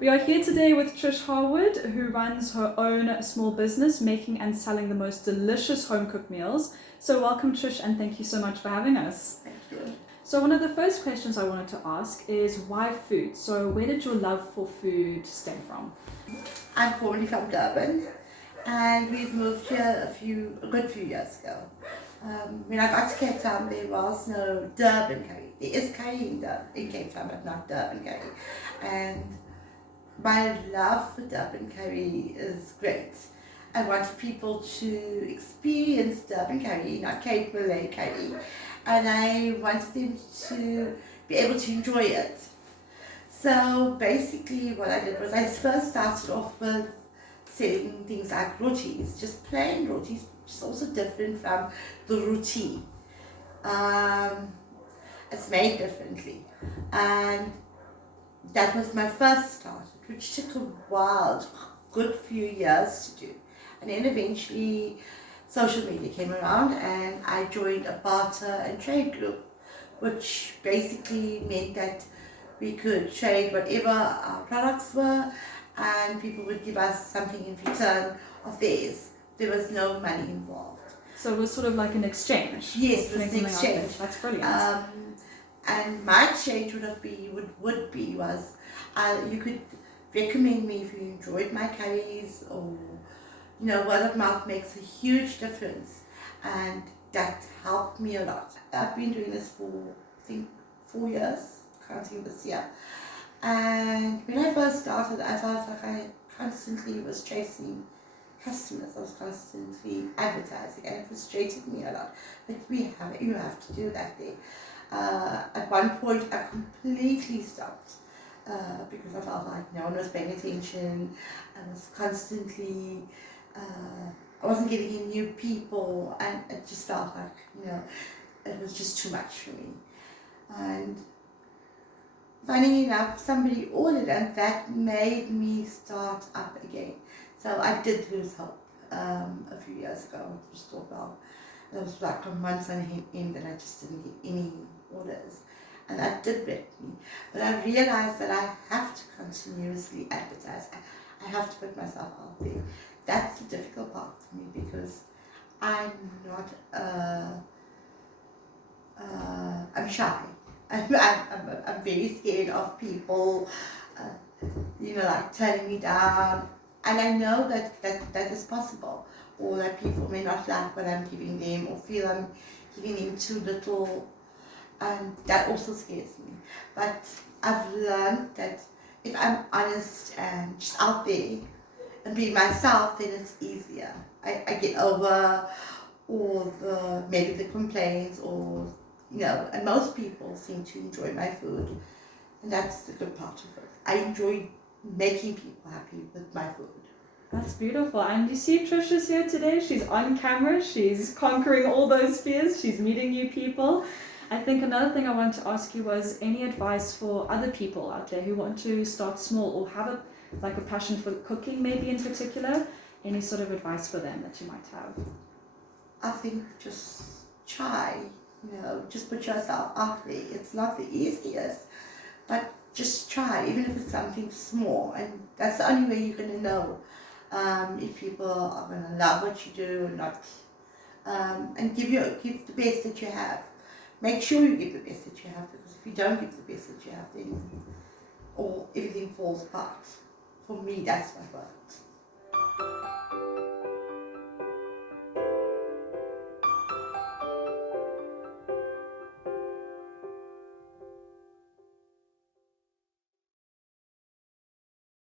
We are here today with Trish Harwood, who runs her own small business making and selling the most delicious home-cooked meals. So welcome, Trish, and thank you so much for having us. Thank you. So one of the first questions I wanted to ask is why food? So where did your love for food stem from? I'm formerly from Durban, and we've moved here a good few years ago. When I got to Cape Town, there was no Durban curry. There is curry in Cape Town, but not Durban curry. And my love for Durban curry is great. I wanted people to experience Durban curry, not Cape Malay curry, and I wanted them to be able to enjoy it. So basically what I did was I first started off with selling things like rotis, just plain rotis, which is also different from the roti. It's made differently. And that was my first start, which took a while, good few years to do. And then eventually social media came around and I joined a barter and trade group, which basically meant that we could trade whatever our products were and people would give us something in return of theirs. There was no money involved. So it was sort of like an exchange. Yes, it was an exchange. That's brilliant. And my exchange was you could recommend me if you enjoyed my curries, or word of mouth makes a huge difference, and that helped me a lot. I've been doing this for I think 4 years, counting this year. And when I first started, I felt like I constantly was chasing customers. I was constantly advertising, and it frustrated me a lot. But you have to do that there. At one point, I completely stopped because I felt like no one was paying attention. I was constantly, I wasn't getting in new people, and it just felt like, it was just too much for me. And funny enough, somebody ordered, and that made me start up again. So I did lose hope a few years ago. It was still well. It was like a month on end that I just didn't get any orders, and that did break me. But I realized that I have to continuously advertise. I have to put myself out there. That's the difficult part for me because I'm not. I'm shy. I'm very scared of people, like turning me down. And I know that is possible, or that people may not like what I'm giving them, or feel I'm giving them too little, and that also scares me. But I've learned that if I'm honest and just out there and being myself, then it's easier. I get over all maybe the complaints, or and most people seem to enjoy my food, and that's the good part of it. I enjoy making people happy with my food. That's beautiful. And you see Trish is here today. She's on camera. She's conquering all those fears. She's meeting new people. I think another thing I wanted to ask you was any advice for other people out there who want to start small or have a passion for cooking, maybe in particular. Any sort of advice for them that you might have? I think just try, just put yourself out there. It's not the easiest, but just try, even if it's something small, and that's the only way you're going to know if people are going to love what you do or not. And give the best that you have. Make sure you give the best that you have, because if you don't give the best that you have, then everything falls apart. For me, that's what worked.